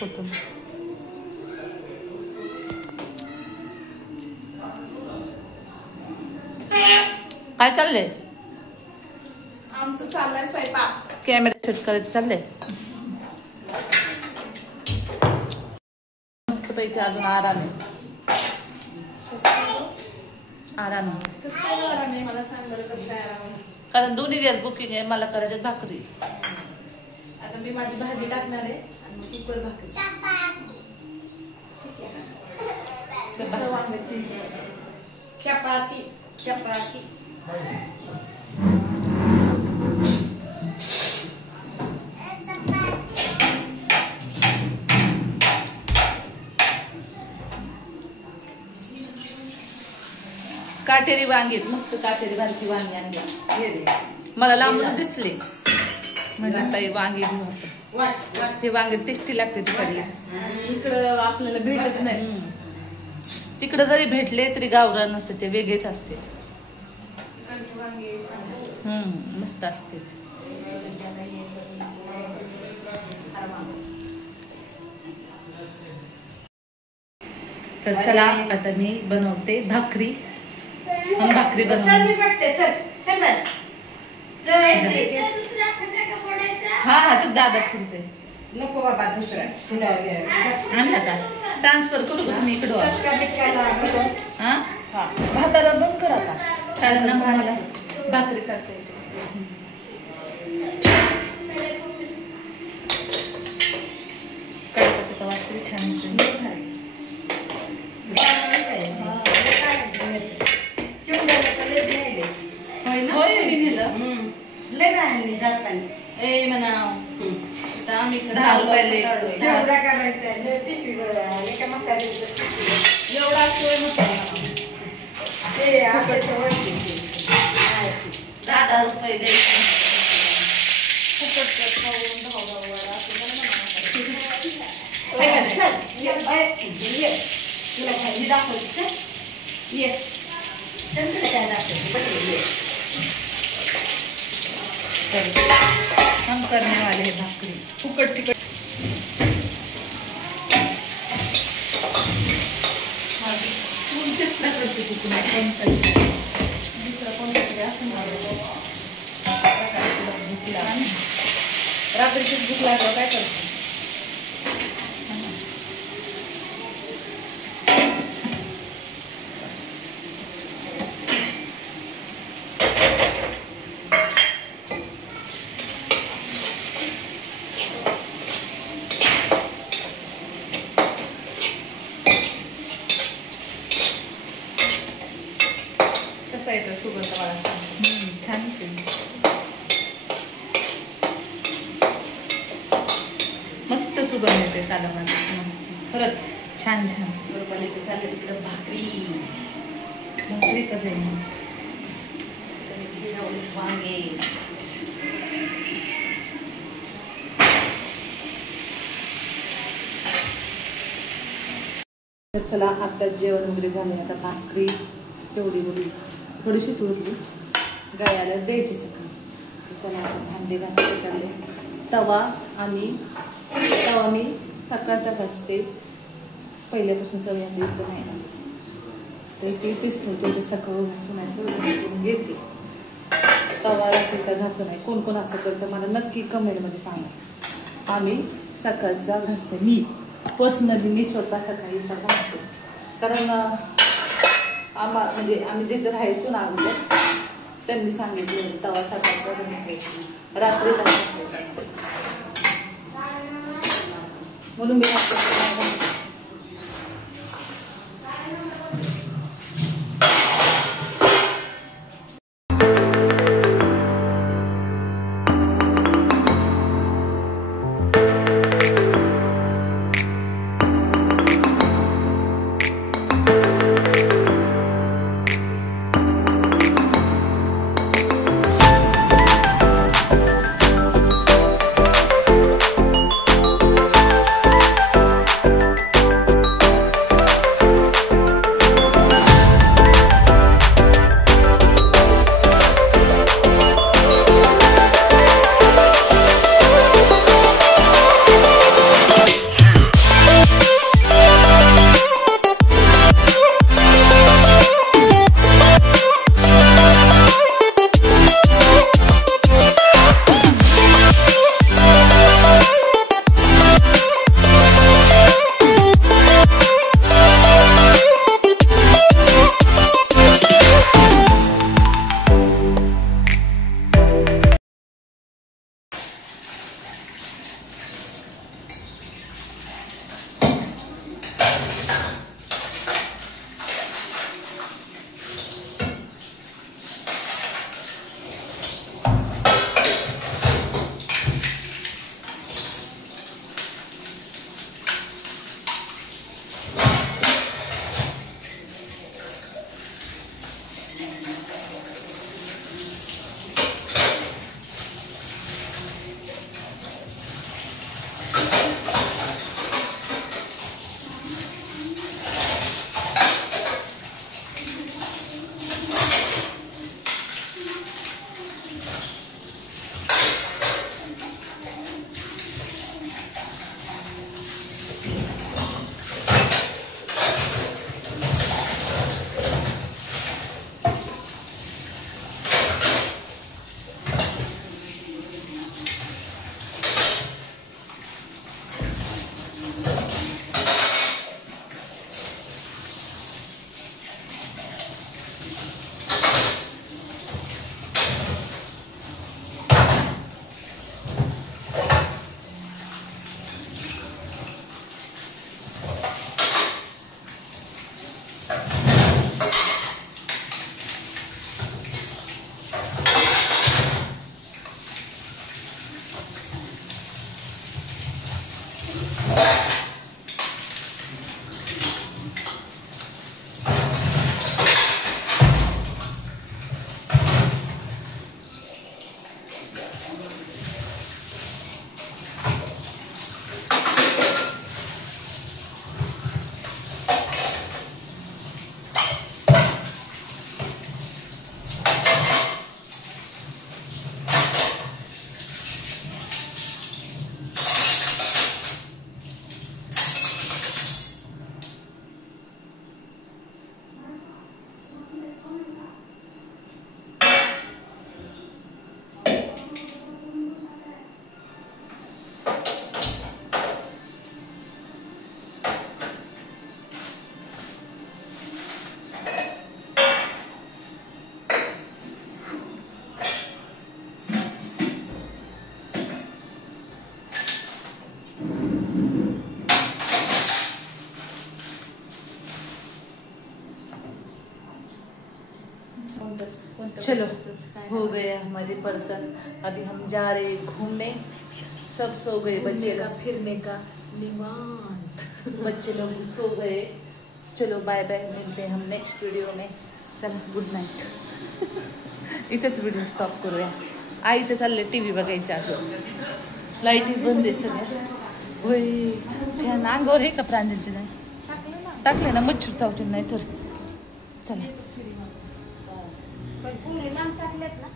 कोथिंबीर. काय चाललंय? आमचं चाललंय स्वयंपाक. कॅमेरा सेट करायचं चाललंय. मस्तपैकी अजून आराम आहे. आराम आहे. मला सांग बरं कसं काय आराम. कारण दोन्ही गॅस बुकिंग आहे. मला करायचं भाकरी. आता मी माझी भाजी टाकणार आहे आणि मग कुकर भाकरी. वांग्याची चपाती. चपाती काटेरी वांगी मस्त. काटेरी बारकी वांगी आणली. मला लांबून दिसले म्हणजे ताई वांगी घेऊन आपण. हे वांगी टेस्टी लागते तिकडे. इकडं आपल्याला भेटत नाही. तिकडे जरी भेटले तरी गावरान नसते. ते वेगळेच असते. मस्त असते. तर चला आता मी बनवते भाकरी. भाकरी बनवते. हा हा तू दादा खुलते. नको बाबा दुसरा आणला का ट्रान्सफर करू का तुम्ही इकडं. भाताला बंद करा का. चालेल ना. भांडला भाकरी करते. कढीपत्ता वाटते छान. ए म्हणाव 10 रुपयाला एवढा सोय नसतो. 10 रुपये द्यायचे. हम करने वाले हैं भाकरी. फुकट तिकट रात्रीचीच भूक लागलं काय करतो. कसा येतो सुगंध मला छान. मस्त सुगंध येते साधारण. खरंच छान छान. रुपालीचे चालले तिकडं भाकरी. भाकरी कसं वांगे. तर चला आता जेवण वगैरे झाले. आता भाकरी तेवढी थोडीशी तुरली गळ्याला द्यायची सकाळी. चला आता भांडे घातले चालले. तवा मी सकाळचा घासते. पहिल्यापासून सगळ्या येत नाही ना तर ते तेच ठेवते. ते सकाळी घासून नाही घेते. तवाला तिथं घासू नाही. कोण कोण असं करतं मला नक्की कमेंटमध्ये सांगा. आम्ही सकाळचा घासते. मी पर्सनली मी स्वतः सकाळी घासते. कारण म्हणजे आम्ही जिथे राहायचो ना अगोदर त्यांनी सांगितलं तवा सकाळचा रात्री म्हणून मी चलो काय हो गए हमारे बर्तन, अभी हम जा रहे घूमने, सब सो गए बच्चे लोग, फिरने का निवांत। बच्चे लोग सो गए। चलो बाय बाय, मिलते हैं हम नेक्स्ट व्हिडिओ में। चला गुड नाईट। इथंच व्हिडिओ स्टॉप करूया। आईचं चाललंय टी व्ही बघायचं अजून, लाईट बंद आहे सगळ्या। होय फॅन अंगावर आहे का प्रांजलचे? नाही टाकले ना, मच्छर चावतील नाही तर। चला पण पुरी टाकलेत ना